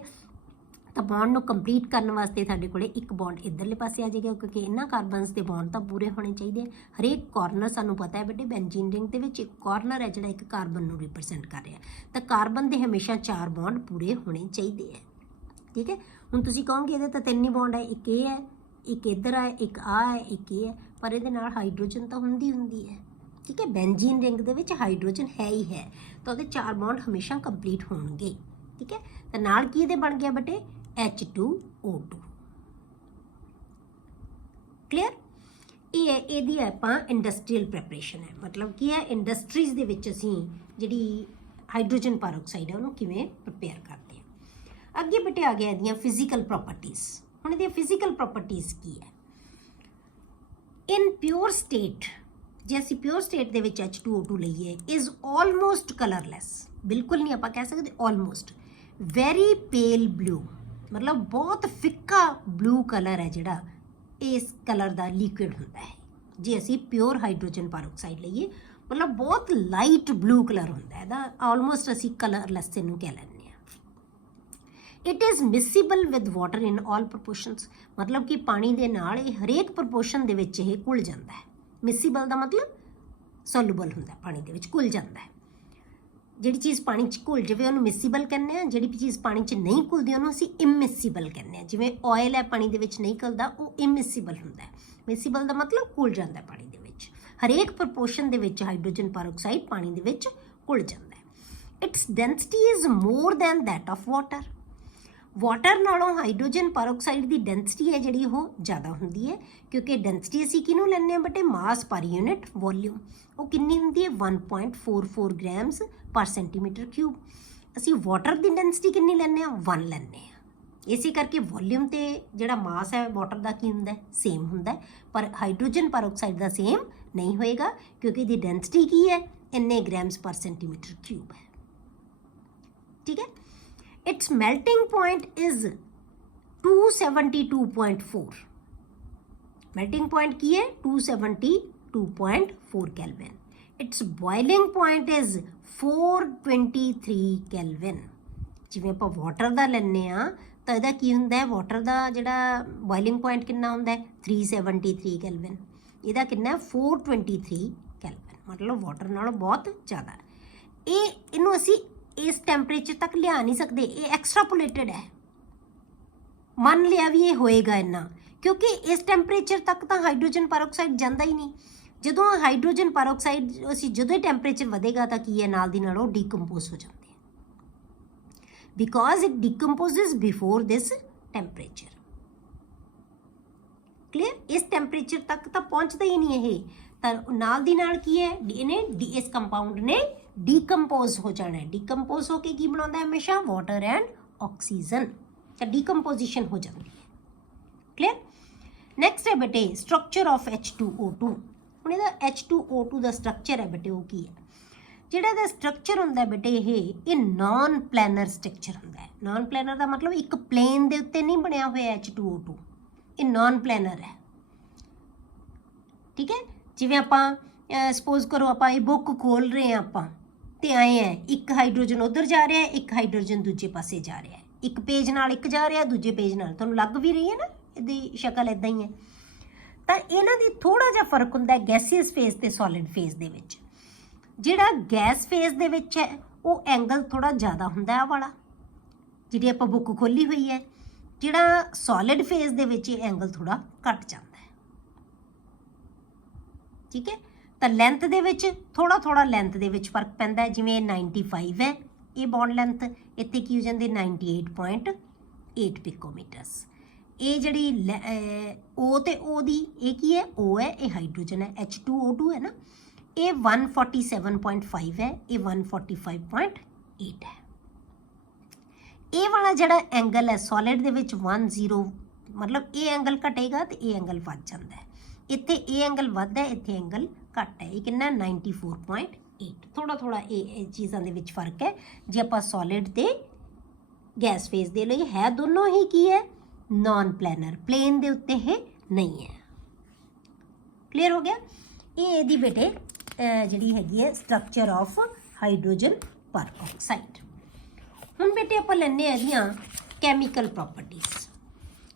ਤਾਂ ਬੌਂਡ ਨੂੰ ਕੰਪਲੀਟ ਕਰਨ ਵਾਸਤੇ ਸਾਡੇ ਕੋਲੇ ਇੱਕ ਬੌਂਡ ਇੱਧਰਲੇ ਪਾਸੇ ਆ ਜਾਏਗਾ, ਕਿਉਂਕਿ ਇਹਨਾਂ ਕਾਰਬਨਸ ਦੇ ਬੌਂਡ ਤਾਂ ਪੂਰੇ ਹੋਣੇ ਚਾਹੀਦੇ ਆ। ਹਰੇਕ ਕਾਰਨਰ ਸਾਨੂੰ ਪਤਾ ਹੈ ਬੇਟੇ ਬੈਂਜ਼ੀਨ ਰਿੰਗ ਦੇ ਵਿੱਚ ਇੱਕ ਕਾਰਨਰ ਹੈ ਜਿਹੜਾ ਇੱਕ ਕਾਰਬਨ ਨੂੰ ਰਿਪਰੈਜ਼ੈਂਟ ਕਰ ਰਿਹਾ, ਤਾਂ ਕਾਰਬਨ ਦੇ ਹਮੇਸ਼ਾ 4 ਬੌਂਡ ਪੂਰੇ ਹੋਣੇ ਚਾਹੀਦੇ ਹੈ, ਠੀਕ ਹੈ। ਹੁਣ ਤੁਸੀਂ ਕਹੋਗੇ ਇਹਦੇ ਤਾਂ 3 ਹੀ ਬੌਂਡ ਹੈ, ਇੱਕ ਇਹ ਹੈ, ਇੱਕ ਇੱਧਰ ਹੈ, ਇੱਕ ਆ ਹੈ, ਇੱਕ ਇਹ ਹੈ, ਪਰ ਇਹਦੇ ਨਾਲ ਹਾਈਡਰੋਜਨ ਤਾਂ ਹੁੰਦੀ ਹੈ, ਠੀਕ ਹੈ। ਬੈਂਜ਼ੀਨ ਰਿੰਗ ਦੇ ਵਿੱਚ ਹਾਈਡਰੋਜਨ ਹੈ ਹੀ ਹੈ, ਤਾਂ ਉਹਦੇ 4 ਬੌਂਡ ਹਮੇਸ਼ਾ ਕੰਪਲੀਟ ਹੋਣਗੇ, ਠੀਕ ਹੈ। ਤਾਂ ਨਾਲ ਕੀ ਇਹਦੇ ਬਣ ਗਿਆ ਬੇਟੇ H2O2, ਕਲੀਅਰ। ਇਹ ਹੈ ਇਹਦੀ ਆਪਾਂ ਇੰਡਸਟਰੀਅਲ ਪ੍ਰੈਪਰੇਸ਼ਨ ਹੈ, ਮਤਲਬ ਕੀ ਹੈ ਇੰਡਸਟਰੀਜ਼ ਦੇ ਵਿੱਚ ਅਸੀਂ ਜਿਹੜੀ ਹਾਈਡਰੋਜਨ ਪੈਰੋਕਸਾਈਡ ਹੈ ਉਹਨੂੰ ਕਿਵੇਂ ਪ੍ਰਪੇਅਰ ਕਰਦੇ ਹਾਂ। ਅੱਗੇ ਬੇਟੇ ਆ ਗਿਆ ਇਹਦੀਆਂ ਫਿਜ਼ੀਕਲ ਪ੍ਰੋਪਰਟੀਜ਼। ਹੁਣ ਇਹਦੀਆਂ ਫਿਜ਼ੀਕਲ ਪ੍ਰੋਪਰਟੀਜ਼ ਕੀ ਹੈ? ਇਨ ਪਿਓਰ ਸਟੇਟ, ਜੇ ਅਸੀਂ ਪਿਓਰ ਸਟੇਟ ਦੇ ਵਿੱਚ H2O2 ਲਈਏ, ਇਜ਼ ਆਲਮੋਸਟ ਕਲਰਲੈਸ, ਬਿਲਕੁਲ ਨਹੀਂ ਆਪਾਂ ਕਹਿ ਸਕਦੇ, ਆਲਮੋਸਟ। ਵੈਰੀ ਪੇਲ ਬਲੂ, ਮਤਲਬ ਬਹੁਤ ਫਿੱਕਾ ਬਲੂ ਕਲਰ ਹੈ ਜਿਹੜਾ, ਇਸ ਕਲਰ ਦਾ ਲਿਕੁਇਡ ਹੁੰਦਾ ਹੈ। ਜੇ ਅਸੀਂ ਪਿਓਰ ਹਾਈਡਰੋਜਨ ਪੈਰੋਕਸਾਈਡ ਲਈਏ, ਮਤਲਬ ਬਹੁਤ ਲਾਈਟ ਬਲੂ ਕਲਰ ਹੁੰਦਾ ਹੈ ਇਹਦਾ, ਆਲਮੋਸਟ ਅਸੀਂ ਕਲਰਲੈਸ ਇਹਨੂੰ ਕਹਿ ਲੈਂਦੇ ਹਾਂ। It is ਮਿਸਿਬਲ with water in ਆਲ ਪ੍ਰਪੋਰਸ਼ਨਸ, ਮਤਲਬ ਕਿ ਪਾਣੀ ਦੇ ਨਾਲ ਇਹ ਹਰੇਕ ਪ੍ਰਪੋਰਸ਼ਨ ਦੇ ਵਿੱਚ ਇਹ ਘੁਲ ਜਾਂਦਾ ਹੈ। ਮਿਸਿਬਲ ਦਾ ਮਤਲਬ ਸੋਲੂਬਲ ਹੁੰਦਾ, ਪਾਣੀ ਦੇ ਵਿੱਚ ਘੁਲ ਜਾਂਦਾ ਹੈ। ਜਿਹੜੀ ਚੀਜ਼ ਪਾਣੀ 'ਚ ਘੁਲ ਜਾਵੇ ਉਹਨੂੰ ਮਿਸਿਬਲ ਕਹਿੰਦੇ ਆ, ਜਿਹੜੀ ਚੀਜ਼ ਪਾਣੀ 'ਚ ਨਹੀਂ ਘੁਲਦੀ ਉਹਨੂੰ ਅਸੀਂ ਇਮਿਸਿਬਲ ਕਹਿੰਦੇ ਆ। ਜਿਵੇਂ ਆਇਲ ਹੈ ਪਾਣੀ ਦੇ ਵਿੱਚ ਨਹੀਂ ਘੁਲਦਾ, ਉਹ ਇਮਿਸਿਬਲ ਹੁੰਦਾ ਹੈ। ਮਿਸਿਬਲ ਦਾ ਮਤਲਬ ਘੁਲ ਜਾਂਦਾ ਪਾਣੀ ਦੇ ਵਿੱਚ। ਹਰੇਕ ਪ੍ਰਪੋਰਸ਼ਨ ਦੇ ਵਿੱਚ ਹਾਈਡਰੋਜਨ ਪੈਰੋਕਸਾਈਡ ਪਾਣੀ ਦੇ ਵਿੱਚ ਘੁਲ ਜਾਂਦਾ ਹੈ। It's density is more than that of water, water ਨਾਲੋਂ ਹਾਈਡਰੋਜਨ ਪੈਰੋਕਸਾਈਡ ਦੀ ਡੈਂਸਿਟੀ ਹੈ ਜਿਹੜੀ ਉਹ ਜ਼ਿਆਦਾ ਹੁੰਦੀ ਹੈ, ਕਿਉਂਕਿ ਡੈਂਸਿਟੀ ਅਸੀਂ ਕਿਹਨੂੰ ਲੈਂਦੇ ਹਾਂ ਬੇਟੇ, ਮਾਸ ਪਰ ਯੂਨਿਟ ਵੋਲਿਊਮ। ਉਹ ਕਿੰਨੀ ਹੁੰਦੀ ਹੈ 1.44 ਗ੍ਰਾਮਸ ਪਰ ਸੈਂਟੀਮੀਟਰ ਕਿਊਬ। ਅਸੀਂ ਵਾਟਰ ਦੀ ਡੈਂਸਿਟੀ ਕਿੰਨੀ ਲੈਂਦੇ ਹਾਂ, 1 ਲੈਂਦੇ ਹਾਂ। ਇਸੇ ਕਰਕੇ ਵੋਲਿਊਮ ਤੇ ਜਿਹੜਾ ਮਾਸ ਹੈ ਵਾਟਰ ਦਾ ਕੀ ਹੁੰਦਾ ਹੈ, ਸੇਮ ਹੁੰਦਾ ਹੈ, ਪਰ ਹਾਈਡਰੋਜਨ ਪੈਰੋਕਸਾਈਡ ਦਾ ਸੇਮ ਨਹੀਂ ਹੋਏਗਾ, ਕਿਉਂਕਿ ਇਹਦੀ ਡੈਂਸਿਟੀ ਕੀ ਹੈ, ਇੰਨੇ ਗ੍ਰਾਮਸ ਪਰ ਸੈਂਟੀਮੀਟਰ ਕਿਊਬ ਹੈ, ਠੀਕ ਹੈ। Its melting point is 272.4, melting point ਕੀ ਹੈ 272.4 Kelvin. Its boiling point is 423 Kelvin. ਜਿਵੇਂ ਆਪਾਂ ਵਾਟਰ ਦਾ ਲੈਂਦੇ ਆ ਤਾਂ ਇਹਦਾ ਕੀ ਹੁੰਦਾ ਹੈ, ਵਾਟਰ ਦਾ ਜਿਹੜਾ ਬੋਇਲਿੰਗ ਪੁਆਇੰਟ ਕਿੰਨਾ ਹੁੰਦਾ ਹੈ 373 Kelvin, ਇਹਦਾ ਕਿੰਨਾ 423 Kelvin, ਮਤਲਬ ਵਾਟਰ ਨਾਲੋਂ ਬਹੁਤ ਜ਼ਿਆਦਾ। ਇਹਨੂੰ ਅਸੀਂ ਇਸ ਟੈਂਪਰੇਚਰ ਤੱਕ ਲਿਆ ਨਹੀਂ ਸਕਦੇ, ਇਹ ਐਕਸਟਰਾਪੋਲੇਟਡ ਹੈ। ਮੰਨ ਲਿਆ ਵੀ ਇਹ ਹੋਏਗਾ ਇੰਨਾ, ਕਿਉਂਕਿ ਇਸ ਟੈਂਪਰੇਚਰ ਤੱਕ ਤਾਂ ਹਾਈਡਰੋਜਨ ਪੈਰੋਕਸਾਈਡ ਜਾਂਦਾ ਹੀ ਨਹੀਂ। ਜਦੋਂ ਹਾਈਡਰੋਜਨ ਪੈਰੋਕਸਾਈਡ ਅਸੀਂ ਜਦੋਂ ਹੀ ਟੈਂਪਰੇਚਰ ਵਧੇਗਾ ਤਾਂ ਕੀ ਹੈ, ਨਾਲ ਦੀ ਨਾਲ ਉਹ ਡੀਕੰਪੋਜ਼ ਹੋ ਜਾਂਦੇ ਹੈ, because it decomposes before this temperature, clear. ਇਸ ਟੈਂਪਰੇਚਰ ਤੱਕ ਤਾਂ ਪਹੁੰਚਦਾ ਹੀ ਨਹੀਂ ਇਹ, ਤਾਂ ਨਾਲ ਦੀ ਨਾਲ ਕੀ ਹੈ, ਇਹਨੇ ਇਸ ਕੰਪਾਊਂਡ ਨੇ ਡੀਕੰਪੋਜ਼ ਹੋ ਜਾਣਾ ਹੈ। ਡੀਕੰਪੋਜ਼ ਹੋ ਕੇ ਕੀ ਬਣਾਉਂਦਾ ਹੈ, ਹਮੇਸ਼ਾ ਵਾਟਰ ਐਂਡ ਆਕਸੀਜਨ, ਤਾਂ ਡੀਕੰਪੋਜੀਸ਼ਨ ਹੋ ਜਾਂਦੀ ਹੈ, ਕਲੀਅਰ। ਨੈਕਸਟ ਹੈ ਬੇਟੇ ਸਟਰਕਚਰ ਆਫ H2O2। ਹੁਣ ਇਹਦਾ H2O2 ਦਾ ਸਟਰਕਚਰ ਹੈ ਬੇਟੇ ਉਹ ਕੀ ਹੈ, ਜਿਹੜਾ ਇਹਦਾ ਸਟਰਕਚਰ ਹੁੰਦਾ ਬੇਟੇ ਇਹ ਨਾਨ ਪਲੈਨਰ ਸਟਰਕਚਰ ਹੁੰਦਾ ਹੈ। ਨਾਨ ਪਲੈਨਰ ਦਾ ਮਤਲਬ ਇੱਕ ਪਲੇਨ ਦੇ ਉੱਤੇ ਨਹੀਂ ਬਣਿਆ ਹੋਇਆ H2O2, ਇਹ ਨਾਨ ਪਲੈਨਰ ਹੈ, ਠੀਕ ਹੈ। ਜਿਵੇਂ ਆਪਾਂ ਸਪੋਜ਼ ਕਰੋ ਆਪਾਂ ਇਹ ਬੁੱਕ ਖੋਲ ਰਹੇ ਹਾਂ ਆਪਾਂ, ਤੇ ਆਏ ਹੈ ਇੱਕ ਹਾਈਡਰੋਜਨ ਉਧਰ ਜਾ ਰਿਹਾ ਹੈ, ਇੱਕ ਹਾਈਡਰੋਜਨ ਦੂਜੇ ਪਾਸੇ ਜਾ ਰਿਹਾ ਹੈ, ਇੱਕ ਪੇਜ ਨਾਲ ਇੱਕ ਜਾ ਰਿਹਾ, ਦੂਜੇ ਪੇਜ ਨਾਲ, ਤੁਹਾਨੂੰ ਲੱਗ ਵੀ ਰਹੀ ਹੈ ਨਾ ਇਹਦੀ ਸ਼ਕਲ ਇਦਾਂ ਹੀ ਹੈ। ਤਾਂ ਇਹਨਾਂ ਦੀ ਥੋੜਾ ਜਿਹਾ ਫਰਕ ਹੁੰਦਾ ਹੈ ਗੈਸੀਅਸ ਫੇਜ਼ ਤੇ ਸੋਲਿਡ ਫੇਜ਼ ਦੇ ਵਿੱਚ। ਜਿਹੜਾ ਗੈਸ ਫੇਜ਼ ਦੇ ਵਿੱਚ ਹੈ ਉਹ ਐਂਗਲ ਥੋੜਾ ਜ਼ਿਆਦਾ ਹੁੰਦਾ ਹੈ, ਵਾਲਾ ਜਿਹੜੀ ਆਪਾਂ ਬੁੱਕ ਖੋਲੀ ਹੋਈ ਹੈ। ਜਿਹੜਾ ਸੋਲਿਡ ਫੇਜ਼ ਦੇ ਵਿੱਚ ਇਹ ਐਂਗਲ ਥੋੜਾ ਘਟ ਜਾਂਦਾ ਹੈ, ਠੀਕ ਹੈ। ਤਾਂ ਲੈਂਥ ਦੇ ਵਿੱਚ ਥੋੜਾ ਲੈਂਥ ਦੇ ਵਿੱਚ ਫਰਕ ਪੈਂਦਾ ਹੈ। ਜਿਵੇਂ 95 ਹੈ ਇਹ ਬੌਂਡ ਲੈਂਥ, ਇੱਥੇ ਕੀ ਹੋ ਜਾਂਦੇ 98.8 ਪਿਕੋਮੀਟਰਸ। ਇਹ ਜਿਹੜੀ O ਤੇ O ਦੀ ਇਹ ਕੀ ਹੈ, O ਹੈ, ਇਹ ਹਾਈਡਰੋਜਨ ਹੈ, H2O2 ਹੈ ਨਾ, ਇਹ 147.5 ਹੈ, ਇਹ 145.8 ਹੈ। ਇਹ ਵਾਲਾ ਜਿਹੜਾ ਐਂਗਲ ਹੈ ਸੋਲਿਡ ਦੇ ਵਿੱਚ 10, ਮਤਲਬ ਇਹ ਐਂਗਲ ਘਟੇਗਾ ਤੇ ਇਹ ਐਂਗਲ ਵੱਧ ਜਾਂਦਾ ਹੈ। ਇੱਥੇ ਇਹ ਐਂਗਲ ਵੱਧਦਾ ਹੈ, ਇੱਥੇ ਐਂਗਲ ਘੱਟ ਹੈ। ਇਹ ਕਿੰਨਾ 94.8। ਥੋੜਾ ਇਹ ਚੀਜ਼ਾਂ ਦੇ ਵਿੱਚ ਫਰਕ ਹੈ ਜੇ ਆਪਾਂ ਸੋਲਿਡ ਤੇ ਗੈਸ ਫੇਜ਼ ਦੇ ਲਈ। ਹੈ ਦੋਨੋਂ ਹੀ ਕੀ ਹੈ, ਨॉन ਪਲੈਨਰ, ਪਲੇਨ ਦੇ ਉੱਤੇ ਇਹ ਨਹੀਂ ਹੈ। ਕਲੀਅਰ ਹੋ ਗਿਆ। ਇਹ ਇਹਦੀ ਬੇਟੇ ਜਿਹੜੀ ਹੈਗੀ ਹੈ ਸਟਰਕਚਰ ਆਫ ਹਾਈਡਰੋਜਨ ਪਰਆਕਸਾਈਡ। ਹੁਣ ਬੇਟੇ ਆਪਾਂ ਲੈਂਦੇ ਹਾਂ ਇਹਦੀਆਂ chemical properties.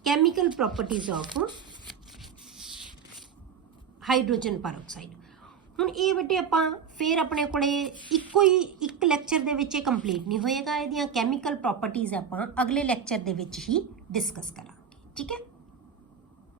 Chemical properties of hydrogen peroxide. ਹੁਣ ਇਹ ਬੇਟੇ ਆਪਾਂ ਫਿਰ ਆਪਣੇ ਕੋਲੇ ਇੱਕ ਲੈਕਚਰ ਦੇ ਵਿੱਚ ਇਹ ਕੰਪਲੀਟ ਨਹੀਂ ਹੋਏਗਾ। ਇਹਦੀਆਂ ਕੈਮੀਕਲ ਪ੍ਰੋਪਰਟੀਜ਼ ਆਪਾਂ ਅਗਲੇ ਲੈਕਚਰ ਦੇ ਵਿੱਚ ਹੀ ਡਿਸਕਸ ਕਰਾਂਗੇ, ਠੀਕ ਹੈ।